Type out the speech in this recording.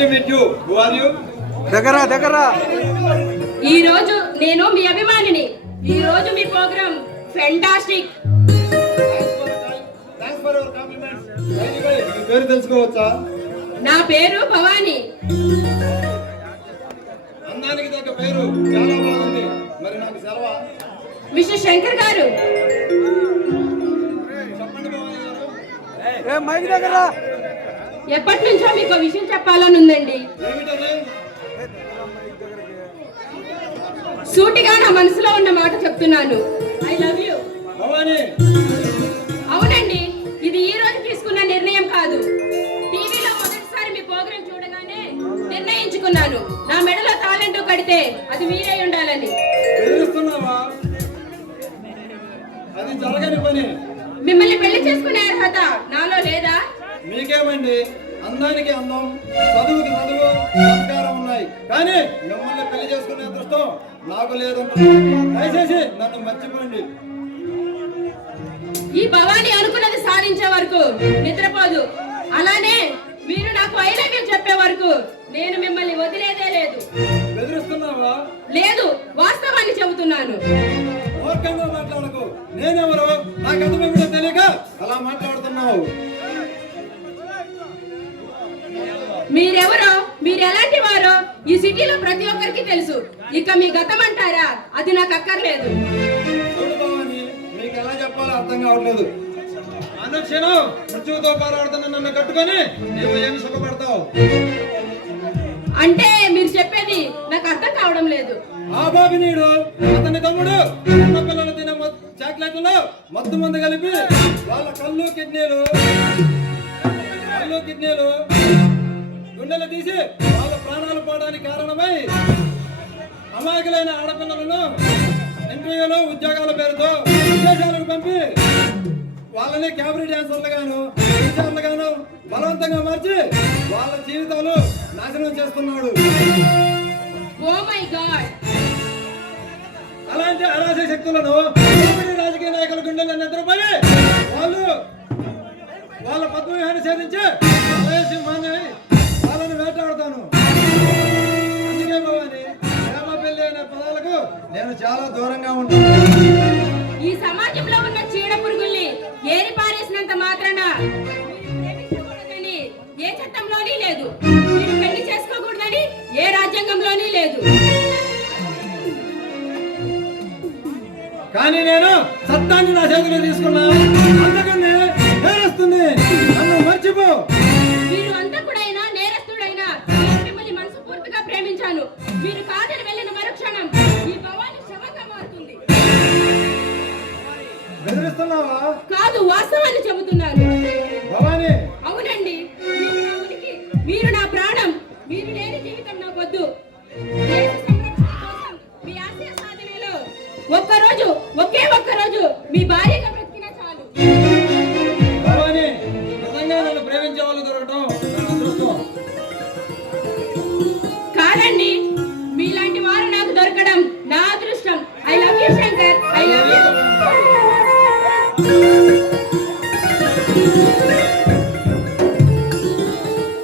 To meet you. Who are you? దగ్గర ఈ రోజు నేను మీ అభిమానిని. ఈ రోజు మీ programme fantastic. Thanks for your compliments. Very good. మీ పేరు తెలుసుకోవచ్చా? నా పేరు భవాని. అందానికి తగ్గ పేరు చాలా బాగుంది. మరి నాకు సెలవా? మిస్టర్ శంకర్ గారు, చెప్పండి భవాని గారు. మైక్ దగ్గర ఎప్పటి నుంచో మీకు ఒక విషయం చెప్పాలని ఉందండి. ఏమిటది? సూటిగా నా మనసులో ఉన్న మాట చెప్తున్నాను. I love you. భవాని, అవునండి, ఇది ఈ రోజు తీసుకున్న నిర్ణయం కాదు. టీవీలో మొదటిసారి మీ ప్రోగ్రాం చూడగానే నిర్ణయించుకున్నాను. నా మెడలో తాళంటూ కడితే అది మీరే ఉండాలని. బెదిరిస్తున్నావా? అది జరగని పని. మిమ్మల్ని పెళ్లి చేసుకునే అర్హత నాలో లేదా? మీకేమండి? అందానికి అందం, చదువుకి చదువు, సంస్కారం ఉన్నాయి. కానీ మిమ్మల్ని పెళ్లి చేసుకునే అదృష్టం నాకు లేదంటున్నాను. దయచేసి నన్ను మర్చిపోండి. ఈ భవాని అనుకున్నది సాధించే వరకు నిద్రపోదు. అలానే మీరు నాకు ఐ లవ్ యూ చెప్పే వరకు నేను మిమ్మల్ని వదిలేదే లేదు. బెదిరిస్తున్నావా? లేదు, వాస్తవాన్ని చెబుతున్నాను. మూర్ఖంగా మాట్లాడకు. నేనెవరు? నాకు అర్థమేమిటో తెలియక అలా మాట్లాడుతున్నావు. మీరెవరో, మీరు ఎలాంటి వారో ఈ సిటీలో ప్రతి ఒక్కరికి తెలుసు. ఇక మీ గతం అంటారా? అది నాకు అక్కర్లేదు. చూడు భవాని, మీకు ఎలా చెప్పాలో అర్థం కావట్లేదు. అనుక్షణం మృత్యువుతో పోరాడుతున్న నన్ను కట్టుకొని నీవు ఏమి సుఖపడతావు? అంటే మీరు చెప్పేది నాకు అర్థం కావడం లేదు. ఆ బాబినీడు అతని తమ్ముడు చిన్న పిల్లలు తినే చాక్లెట్లలో మత్తు మందు కలిపి వాళ్ళ కళ్ళు కిడ్నీలు గుండెలు తీసి వాళ్ళ ప్రాణాలు పోవడానికి కారణమై అమాయకులైన ఆడపిల్లలను ఇంటర్వ్యూలు ఉద్యోగాల పేరుతో విదేశాలకు పంపి వాళ్ళని క్యాబరీ డాన్సర్లు గాను టీచర్లు గాను బలవంతంగా మార్చి వాళ్ళ జీవితాలు నాశనం చేస్తున్నాడు. Oh my god! అలాంటి అరాచక శక్తులను రాజకీయ నాయకుల గుండెల్లో నిద్రపోయి వాళ్ళ పద్మవ్యూహాన్ని ఛేదించి సింహాన్ని వాళ్ళని వేటాడుతాను. అందుకే భవాని, ప్రేమ పెళ్లి అనే పదాలకు నేను చాలా దూరంగా ఉంటాను. ఈ సమాజంలో ఉన్న చీడ పురుగుల్ని ఏరి పారేసినంత మాత్రాన ప్రేమించకూడదని ఏ చట్టంలోని లేదు. మీరు పెళ్లి చేసుకోకూడదని ఏ రాజ్యాంగంలోని లేదు. కానీ నేను చట్టాన్ని నా చేతిలో తీసుకున్నాను. అందుకని నేరస్తుంది. నన్ను మర్చిపో. మీరు అంతకుడైనా నేరస్తుడైనా నేను మిమ్మల్ని మనస్ఫూర్తిగా ప్రేమించాను. మీరు కాదని వెళ్ళిన మరుక్షణం ఈ భవాని శవంగా మారుతుంది. బెదిరిస్తున్నావా? కాదు, వాస్తవాన్ని చెబుతున్నాను. భవాని, అవునండి, మీరు నా ఉనికి, మీరు నా ప్రాణం. మీరు లేని జీవితం నాకు వద్దు. దేశ సంరక్షణ కోసం మీ ఆశయ సాధనలో ఒకే ఒక్కరోజు మీ భార్యగా బ్రతికినా చాలు. భవాని, నిజంగా నన్ను ప్రేమించే వాళ్ళు దొరకటం నా అదృష్టం. కాదండి, మీలాంటి వారు నాకు దొరకడం